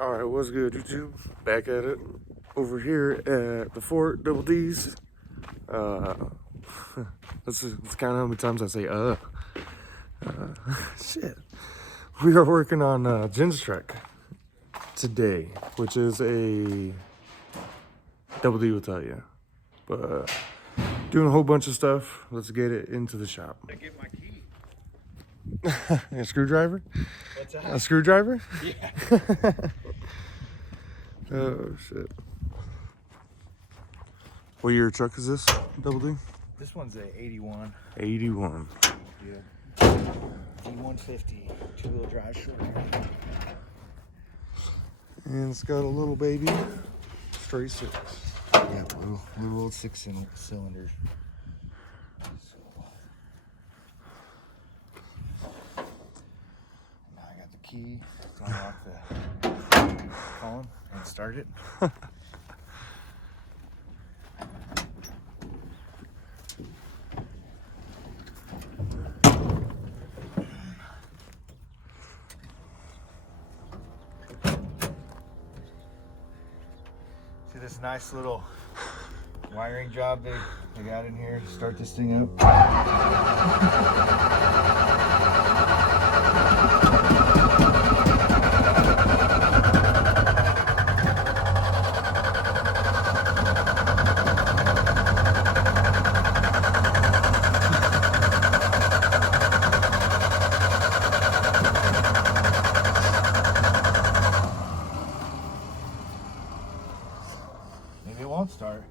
All right, what's good, YouTube? Back at it over here at the Fort Double D's. Uh, that's kind of how many times I say shit. We are working on Jen's truck today, which is a Double D will tell you, but doing a whole bunch of stuff. Let's get it into the shop. I get my key. A screwdriver? What's that? A screwdriver? Yeah. Oh shit. What year truck is this? Double D? This one's a 81. 81. Yeah. D150 two-wheel drive short. And it's got a little baby straight six. Yeah, little old cylinder. So now I got the key to unlock the column and start it. See this nice little wiring job they got in here to start this thing up. Maybe it won't start.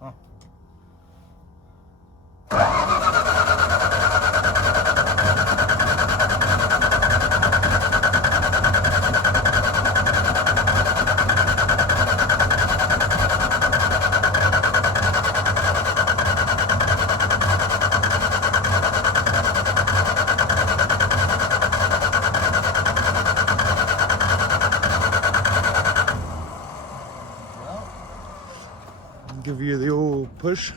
Huh. Give you the old push.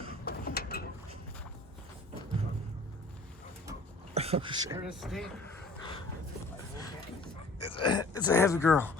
Oh, shit. Where does it stay? It's a heavy girl.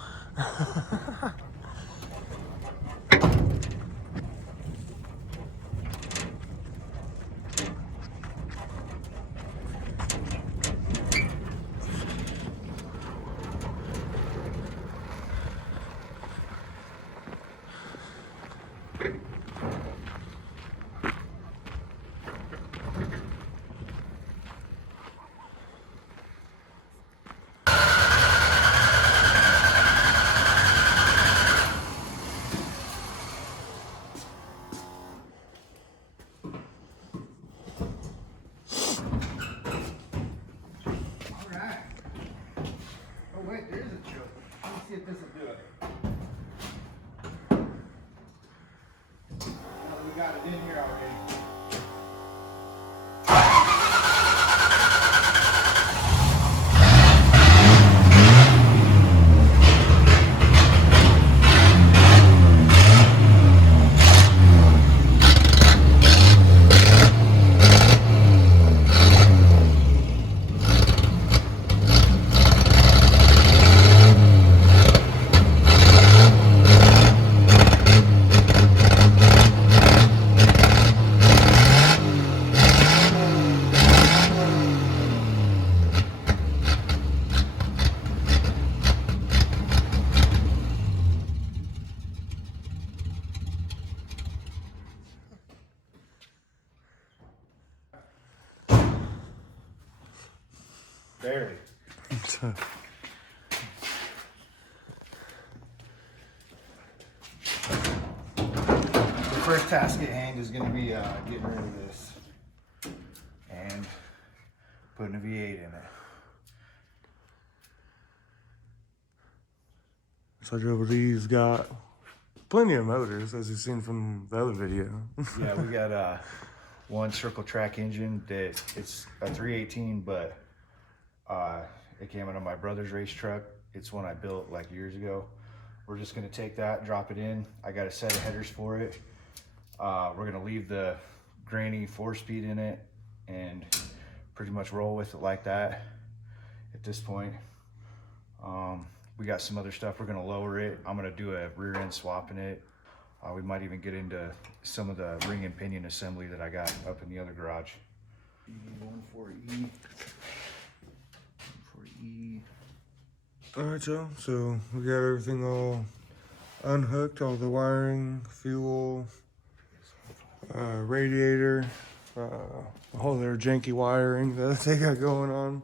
Alright. Oh wait, there's a choke. Let me see if this will do it. Now that we got it in here already. Barely. The first task at hand is going to be getting rid of this and putting a V8 in it. So WD's got plenty of motors, as you've seen from the other video. Yeah, we got one Circle Track engine that it's a 318, but it came out of my brother's race truck. It's one I built like years ago. We're just gonna take that, drop it in. I got a set of headers for it. We're gonna leave the granny 4-speed in it and pretty much roll with it like that at this point. We got some other stuff. We're gonna lower it. I'm gonna do a rear end swap in it. We might even get into some of the ring and pinion assembly that I got up in the other garage. E14E. All right, y'all. So we got everything all unhooked, all the wiring, fuel, radiator, all their janky wiring that they got going on.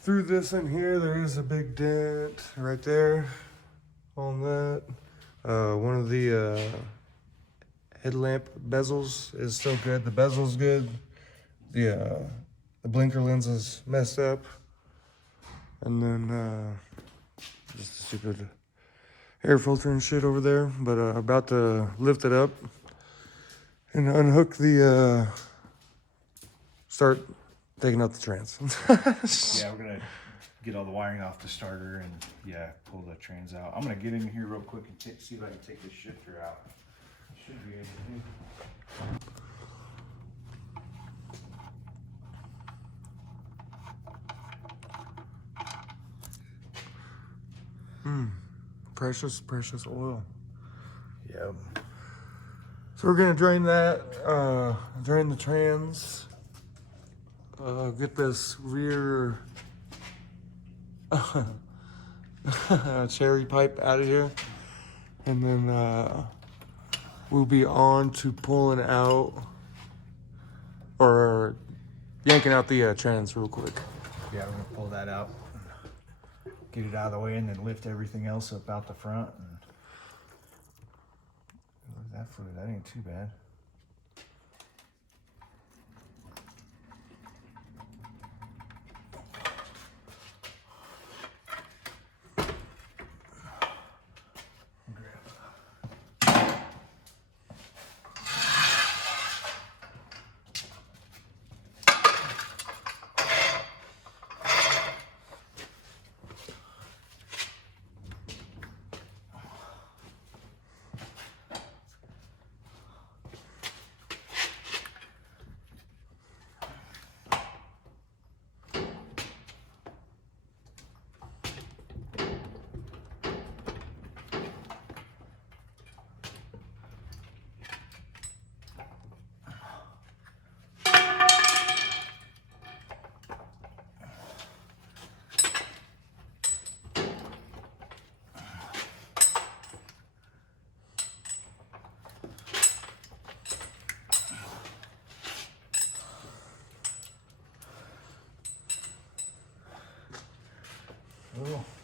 Through this in here, there is a big dent right there on that. One of the headlamp bezels is still good. The bezel's good. The blinker lens is messed up. And then just a stupid air filter and shit over there. But about to lift it up and unhook the, start taking out the trans. Yeah, we're gonna get all the wiring off the starter and yeah, pull the trans out. I'm gonna get in here real quick and see if I can take this shifter out. Should be able to. Precious oil. Yep. So we're gonna drain that, drain the trans, get this rear cherry pipe out of here, and then we'll be on to pulling out or yanking out the trans real quick. Yeah, we're gonna pull that out, get it out of the way, and then lift everything else up out the front. And look at that fluid, that ain't too bad.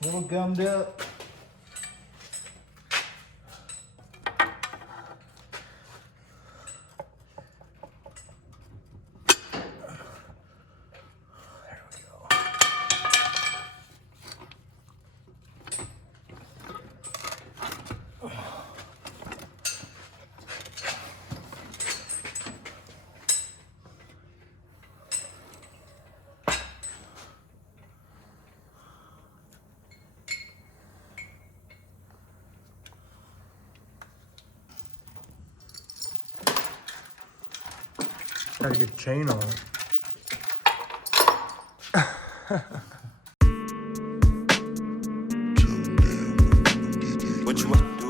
Little gummed up. There we go. Gotta get a chain on it. What you want to do?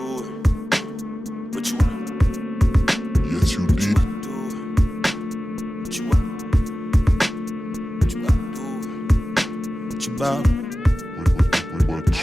What you want? Yes, you did. What you want? What you want to do? What you about?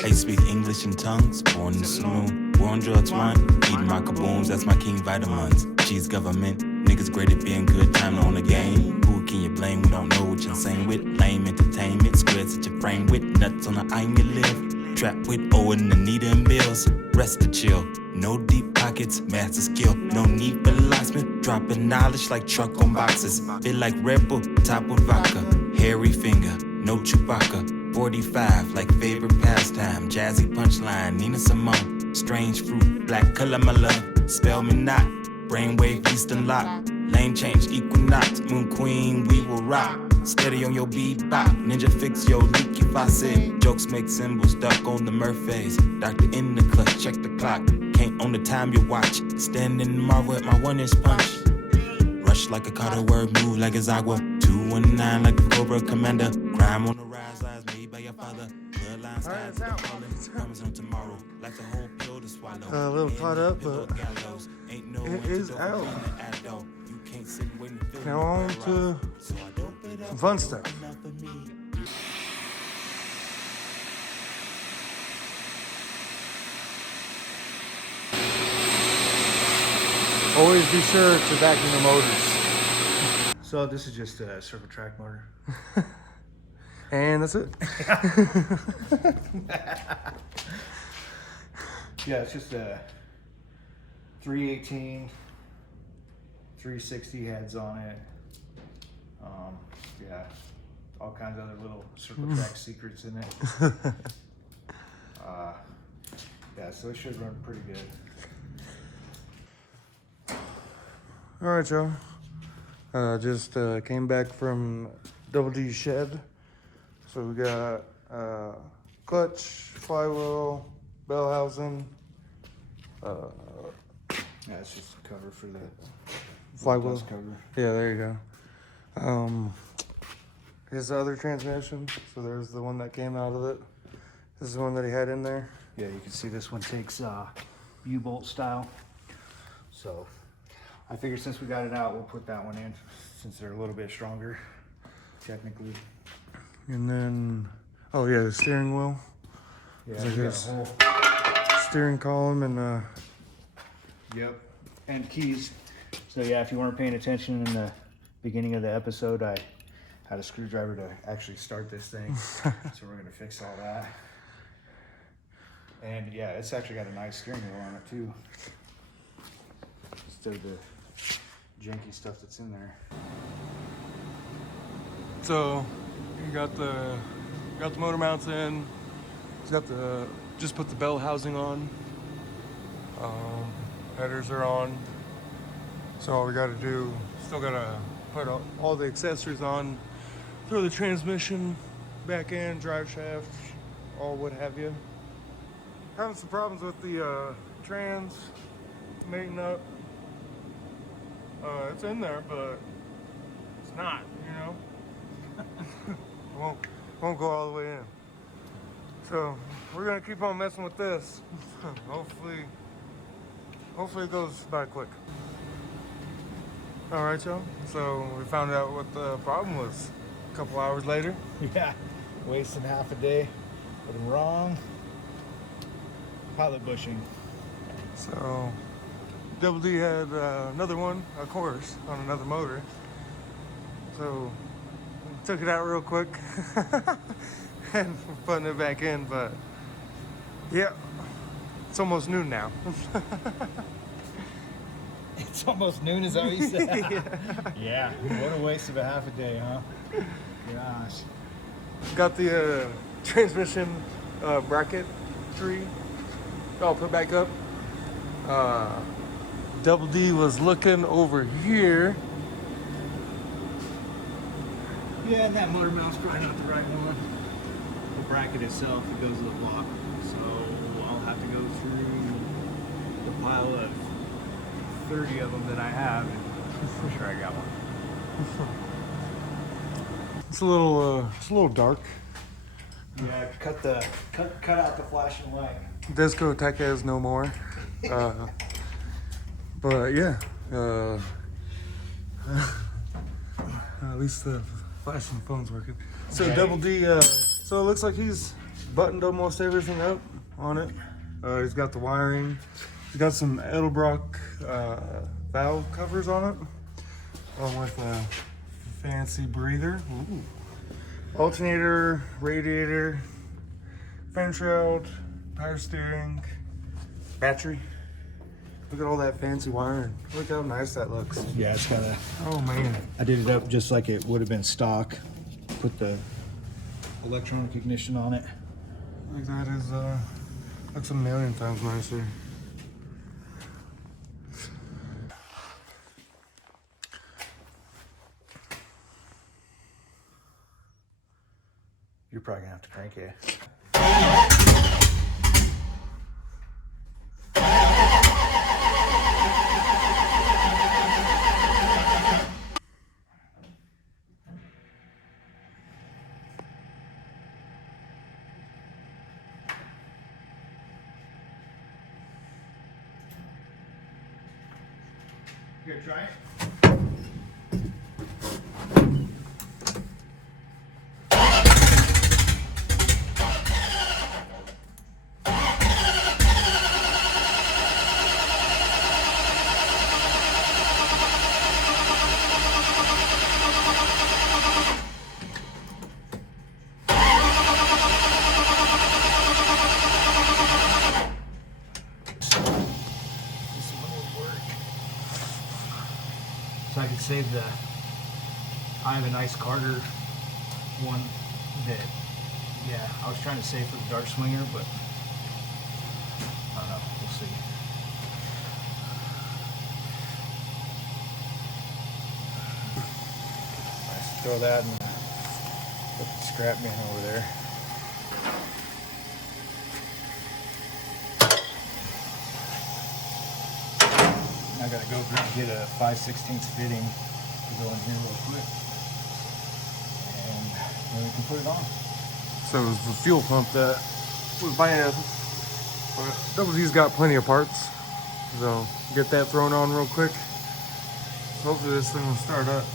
I speak English and tongues, born in the saloon. War on drugs, run, eating my kabooms, that's my king vitamins. Cheese government, niggas great at being good, time on the game. Who can you blame? We don't know what you're saying with. Lame entertainment, squares that you frame with. Nuts on the iron you live. Trapped with Owen, Anita, and Bills. Rest to chill, no deep pockets, master skill. No need for locksmith, dropping knowledge like truck on boxes. Feel like Red Bull, top with vodka. Hairy finger, no Chewbacca. 45, like favorite pastime. Jazzy punchline, Nina Simone. Strange fruit, black color, my love. Spell me not. Brainwave, Eastern lock. Lane change, equinox. Moon queen, we will rock. Steady on your bebop. Ninja fix your leaky faucet. Jokes make symbols, duck on the Murphys. Doctor in the clutch, check the clock. Can't own the time you watch. Standing in Marvel at my 1-inch punch. Rush like a Carter word, move like a Zagua. 219 like the Cobra Commander. Crime on the rise, eyes made by your father. Bloodlines tied to the calling. Promise on tomorrow. Life's a whole pill to swallow. A little caught up, but Ain't no it is antidote out. for the adult. You can't sit and wait and feel Now on to So I dope it up some fun stuff. enough for me. Always be sure to vacuum the motors. So this is just a circle track motor. And that's it. Yeah, it's just a 318, 360 heads on it. Yeah, all kinds of other little circle track secrets in it. Yeah, so it should run pretty good. All right, y'all. Just came back from Double D shed. So we got clutch, flywheel, bell housing, Yeah, it's just a cover for the flywheel. dust cover. Yeah, there you go. His other transmission. So there's the one that came out of it. This is the one that he had in there. Yeah, you can see this one takes U-bolt style. So I figured since we got it out, we'll put that one in since they're a little bit stronger, technically. And then, oh yeah, the steering wheel, Yeah, So we got here's- a whole, steering column, and yep, and keys. So yeah, if you weren't paying attention in the beginning of the episode, I had a screwdriver to actually start this thing. So we're gonna fix all that. And yeah, it's actually got a nice steering wheel on it too. Instead of the janky stuff that's in there. so you got the motor mounts in. He's got the just put the bell housing on. Headers are on. So all we got to do, still got to put all the accessories on. Throw the transmission back in, drive shaft, all what have you. Having some problems with the trans mating up. It's in there, but it's not, you know. won't go all the way in. So we're gonna keep on messing with this. hopefully it goes by quick. All right, y'all. So we found out what the problem was a couple hours later. Yeah, wasting half a day, but I'm wrong. Pilot bushing. So Double D had another one, of course, on another motor. So took it out real quick and we're putting it back in, but yeah, it's almost noon now. It's almost noon, is that what you said? Yeah, what a waste of a half a day, huh? Gosh. Got the transmission bracket tree all put back up. Double D was looking over here. Yeah, and that motor mount's probably not the right one. The bracket itself, it goes to the block. So I'll have to go through the pile of 30 of them that I have and for sure I got one. It's a little dark. Yeah, cut out the flashing light. Discoteca is no more. But yeah, at least the flashing phone's working. So Okay. Double D, so it looks like he's buttoned almost everything up on it. He's got the wiring. He's got some Edelbrock valve covers on it, along with a fancy breather. Ooh. Alternator, radiator, fan shroud, power steering, battery. Look at all that fancy wiring. Look how nice that looks. Yeah, it's kind of. Oh man. I did it up just like it would have been stock. Put the electronic ignition on it. Like that is looks a million times nicer. You're probably gonna have to crank it. Here, try it. This one would work. So I could save the. I have an Ice Carter one that, yeah, I was trying to save for the Dart Swinger, but I don't know. We'll see. Let's throw that and put the scrap bin over there. I gotta go get a 5/16 fitting to go in here real quick, and then we can put it on. So it was the fuel pump that was bad. But WD's got plenty of parts. So get that thrown on real quick. Hopefully this thing will start up.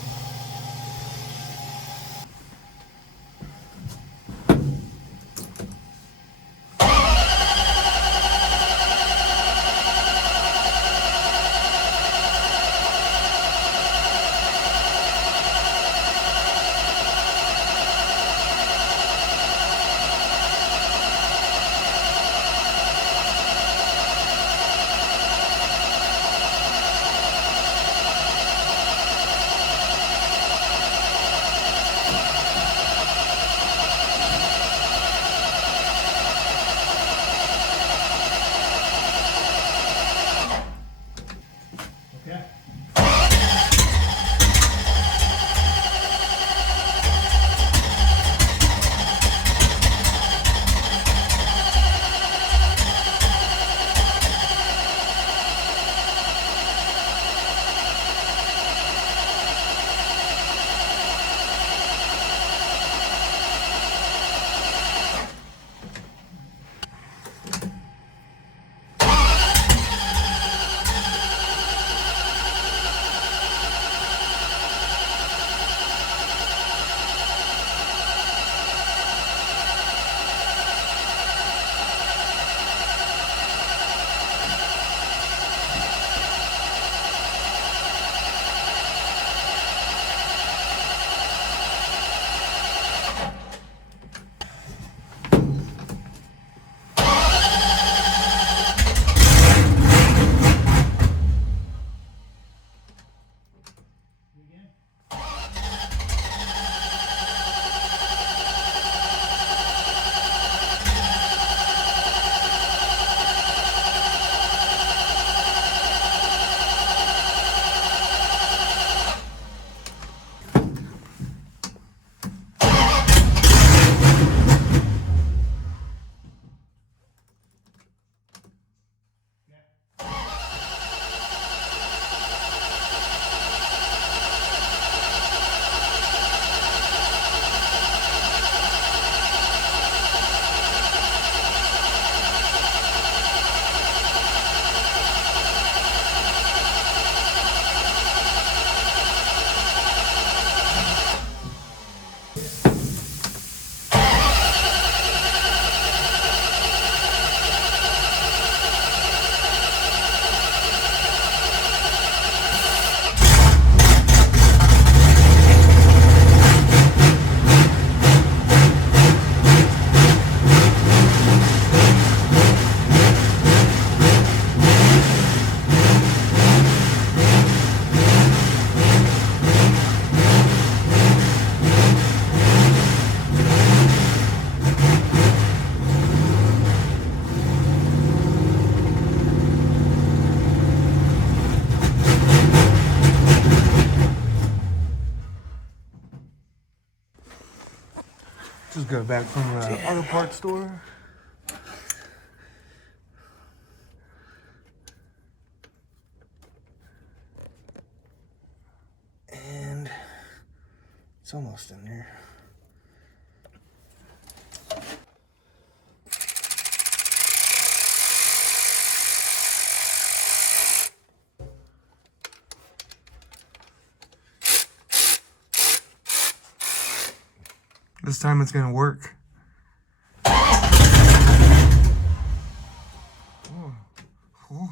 got back from the auto parts store. And it's almost in there. This time it's gonna work. Oh. Oh.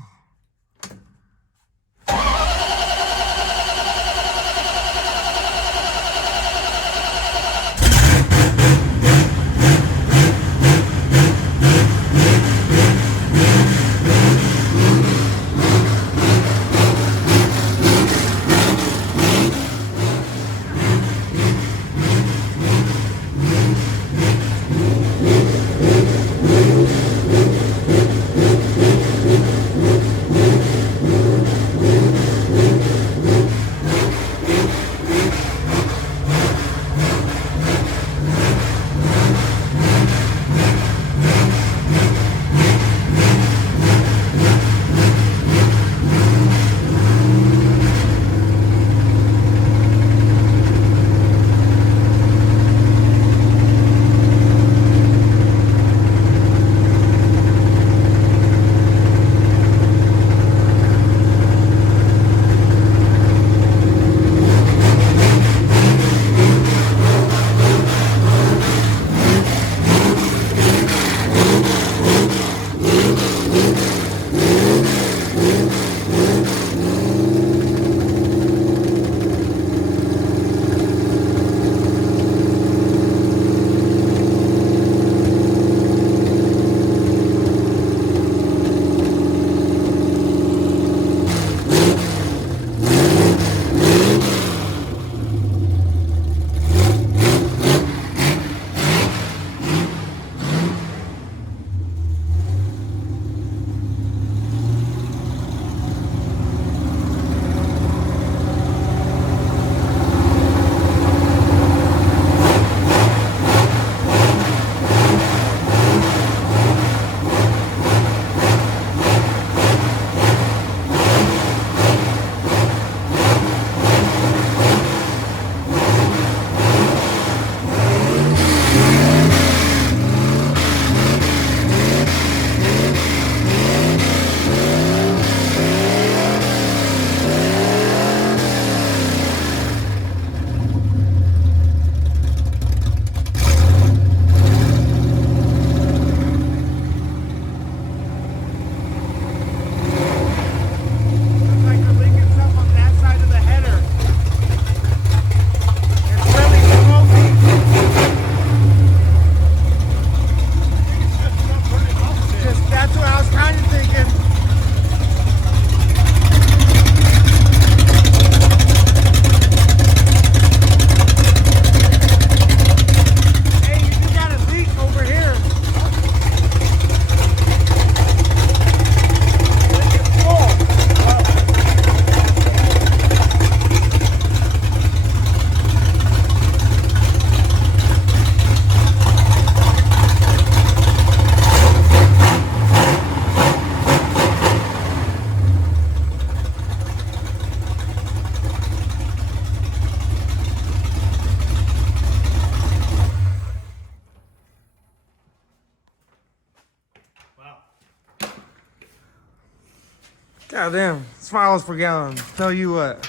God damn, smiles per gallon. Tell you what.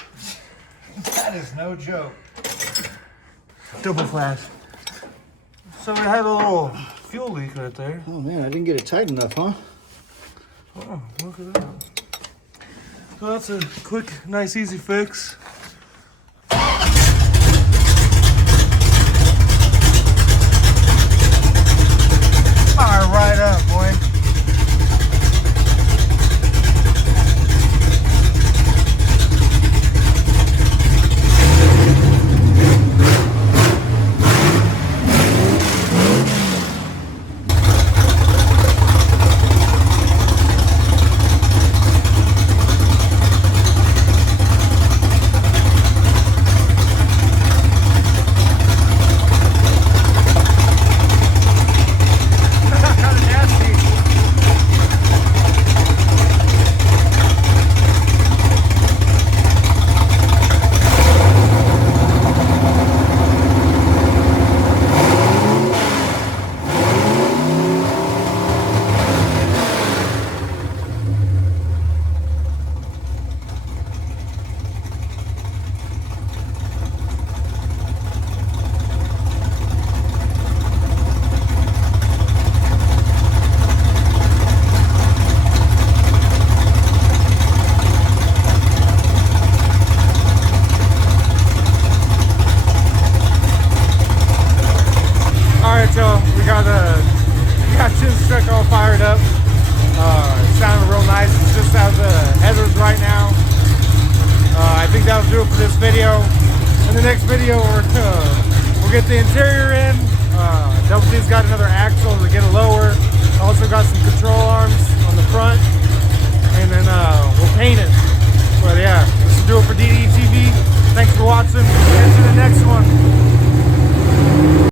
That is no joke. Double flash. So we had a little fuel leak right there. Oh man, I didn't get it tight enough, huh? Oh, look at that. So that's a quick, nice, easy fix. Fire right up, boy. right now. I think that'll do it for this video. In the next video, we'll get the interior in. Double D's got another axle to get it lower. Also got some control arms on the front, and then we'll paint it.